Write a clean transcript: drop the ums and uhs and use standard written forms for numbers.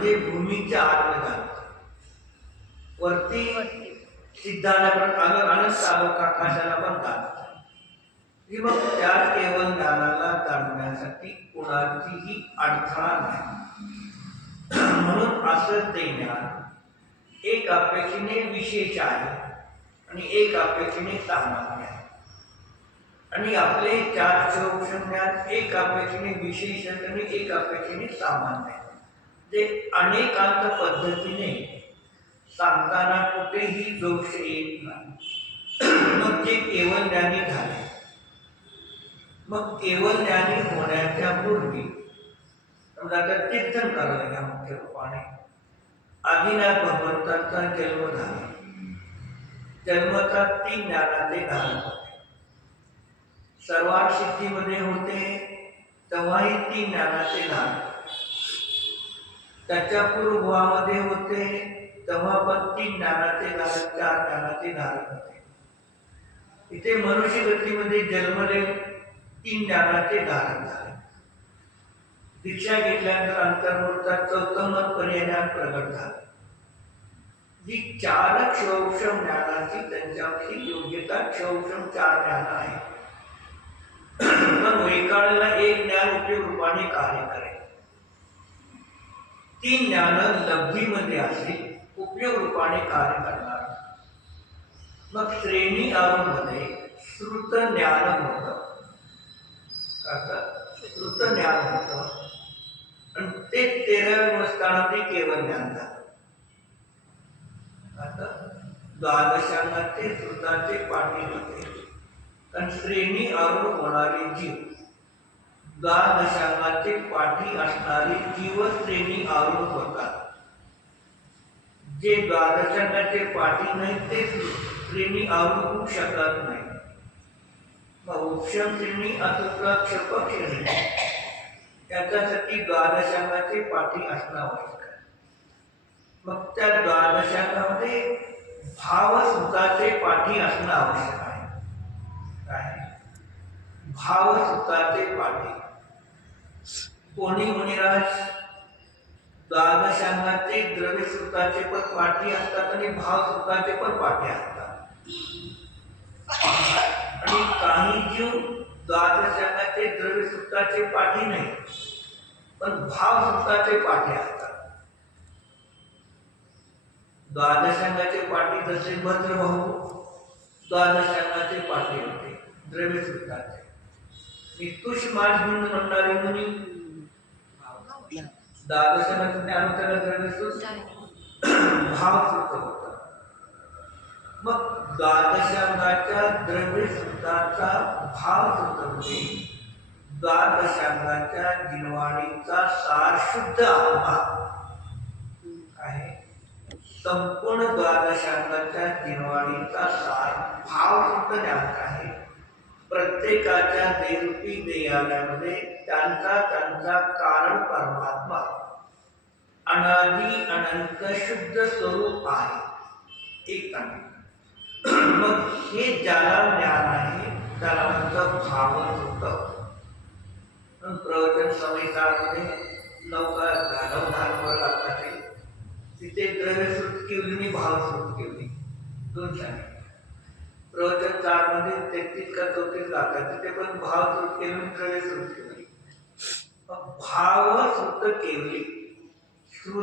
म्हणजे भूमीच्या आत्मदान वरती सिद्धांताप्रमाणे अनंत आकाशाला पण जाणतात की मग त्या केवळ ज्ञानाला जाणण्यासाठी कोणाचीही अडथळा नाही। म्हणून असं ते ज्ञान एक अपेक्षेने विशेष आहे आणि एक अपेक्षेने सामान्य आहे आणि आपले चार ज्ञान एक अपेक्षेने विशेष आणि एक अपेक्षेने सामान्य आहे। ते अनेकांत पद्धतीने सांगताना कुठेही दोष येत नाही। मग ते केवळ ज्ञानी झाले। मग केवळ ज्ञानी होण्याच्या पूर्वी समजा कीर्तन करायला या मुख्य रूपाने आदिनाथ भगवंतांचा जन्म झाला। जन्मता 3 ज्ञानाचे धारण होते। सर्वात सिद्धीमध्ये होते तेव्हाही 3 ज्ञानाचे धारण होते। त्याच्या पूर्वभावामध्ये होते तेव्हा पण 3 ज्ञानाचे धारण 4 ज्ञानाचे धारण होते। इथे मनुष्य गतीमध्ये जन्मले 3 ज्ञानाचे धारण झाले। दीक्षा घेतल्यानंतर अंतर्मुखता चौथं मन पर्यायात प्रगट झालं। जी 4 क्षौषम ज्ञानाची त्यांच्याची योग्यता क्षौषम 4 ज्ञान आहे। पण एकाला एक ज्ञान उपयोग रूपाने कार्य करेल। 3 ज्ञान लब्धीमध्ये असेल उपयोग रूपाने कार्य करणार। मग श्रेणी आरूमध्ये श्रुत ज्ञान होतं। श्रुत ज्ञान होतं आणि ते 13व्या अवस्थानामध्ये केवळ ज्ञान झालं। आता द्वादशांगाचे श्रुताचे पाठी होते कारण श्रेणी आरूढ होणारे जीव द्वादशांगाचे पाठी असणारे जीव श्रेणी आरूढ होतात। जे द्वादशांगाचे पाठी नाही ते श्रेणी आरूढ होऊ शकत नाही। मग उपशम श्रेणी अथवा क्षपक श्रेणी त्याच्यासाठी द्वादशांगाचे पाठी असणं आवश्यक आहे। मग त्या द्वादशांगामध्ये भावसुताचे पाठी असणं आवश्यक आहे। काय भावसुताचे पाठी कोणी मुनिराज द्वादशांगाचे द्रव्यसुताचे पण पाठी असतात आणि भावसुताचे पण पाठी असतात। आणि काही जीव द्वादशांगाचे द्रव्यसुताचे पाठी नाही पण भावसुताचे पाठी असतात। द्वादशांगाचे पाठी जसे भद्रभाऊ द्वादशांगाचे पाठी होते द्रव्यसुताचे। नितुष्माज म्हणणारे मुनी द्वादशांगाचे ज्ञान त्याला द्रव्यसुत भावसुत होतं। मग द्वादशांगाच्या द्रव्यसुताचा भावसुत होते। द्वादशांगाच्या जिनवाणीचा सार शुद्ध आत्मा आहे। संपूर्ण द्वादशांगाच्या जिनवाणीचा सार भावसुद्ध ज्ञान आहे। प्रत्येकाच्या देवरूपी देहामध्ये त्यांचा कारण परमात्मा अनादि अनंत शुद्ध स्वरूप आहे एक आहे। मग हे ज्याला ज्ञान आहे त्याला म्हणतं भावसुत। प्रवचन संहितामध्ये नवधान लागतात तिथे द्रव्यसुत केवली आणि भावसुत केवली 2 शाळे। प्रवचन 4 मध्ये 33 का 34 लागतात तिथे पण भावसुत केवली द्रव्यसुत केवली। भावसुत केवली